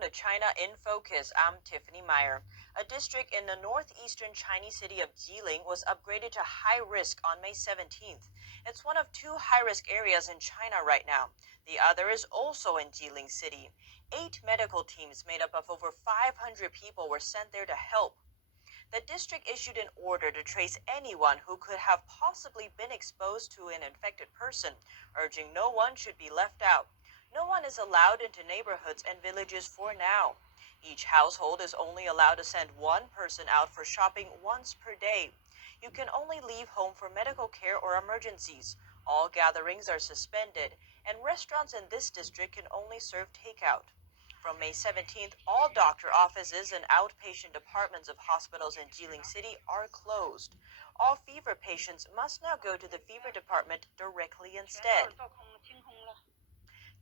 welcome to China in Focus. I'm Tiffany Meyer. A district in the northeastern Chinese city of Jilin was upgraded to high risk on May 17th. It's one of two high-risk areas in China right now. The other is also in Jilin City. 8 medical teams made up of over 500 people were sent there to help. The district issued an order to trace anyone who could have possibly been exposed to an infected person, urging no one should be left out. No one is allowed into neighborhoods and villages for now. Each household is only allowed to send one person out for shopping once per day. You can only leave home for medical care or emergencies. All gatherings are suspended, and restaurants in this district can only serve takeout. From May 17th, all doctor offices and outpatient departments of hospitals in Jilin City are closed. All fever patients must now go to the fever department directly instead.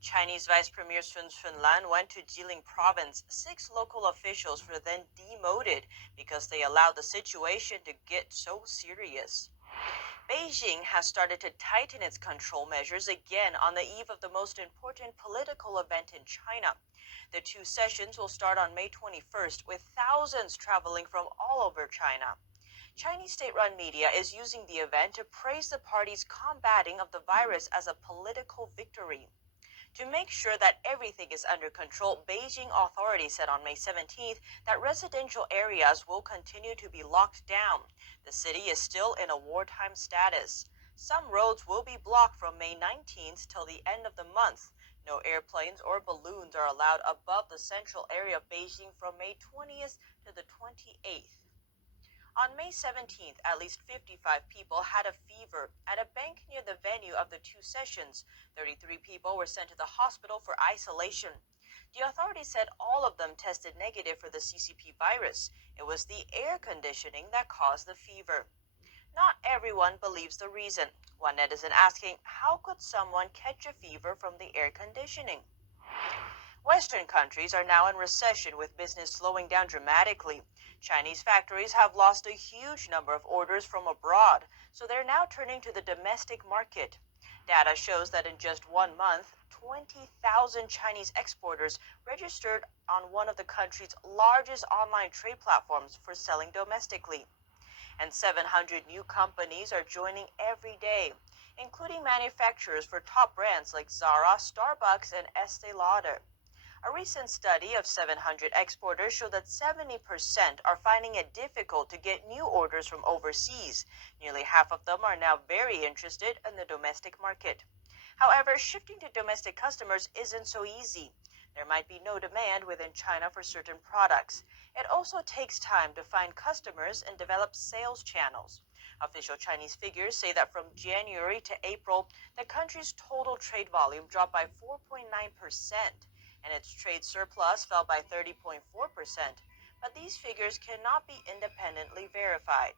Chinese Vice Premier Sun Chunlan went to Jilin province. 6 local officials were then demoted because they allowed the situation to get so serious. Beijing has started to tighten its control measures again on the eve of the most important political event in China. The 2 sessions will start on May 21st, with thousands traveling from all over China. Chinese state-run media is using the event to praise the party's combating of the virus as a political victory. To make sure that everything is under control, Beijing authorities said on May 17th that residential areas will continue to be locked down. The city is still in a wartime status. Some roads will be blocked from May 19th till the end of the month. No airplanes or balloons are allowed above the central area of Beijing from May 20th to the 28th. On May 17th, at least 55 people had a fever. At a bank near the venue of the 2 sessions, 33 people were sent to the hospital for isolation. The authorities said all of them tested negative for the CCP virus. It was the air conditioning that caused the fever. Not everyone believes the reason. One netizen asking, how could someone catch a fever from the air conditioning? Western countries are now in recession, with business slowing down dramatically. Chinese factories have lost a huge number of orders from abroad, so they're now turning to the domestic market. Data shows that in just 1 month, 20,000 Chinese exporters registered on one of the country's largest online trade platforms for selling domestically. And 700 new companies are joining every day, including manufacturers for top brands like Zara, Starbucks, and Estee Lauder. A recent study of 700 exporters showed that 70% are finding it difficult to get new orders from overseas. Nearly half of them are now very interested in the domestic market. However, shifting to domestic customers isn't so easy. There might be no demand within China for certain products. It also takes time to find customers and develop sales channels. Official Chinese figures say that from January to April, the country's total trade volume dropped by 4.9%. and its trade surplus fell by 30.4%, but these figures cannot be independently verified.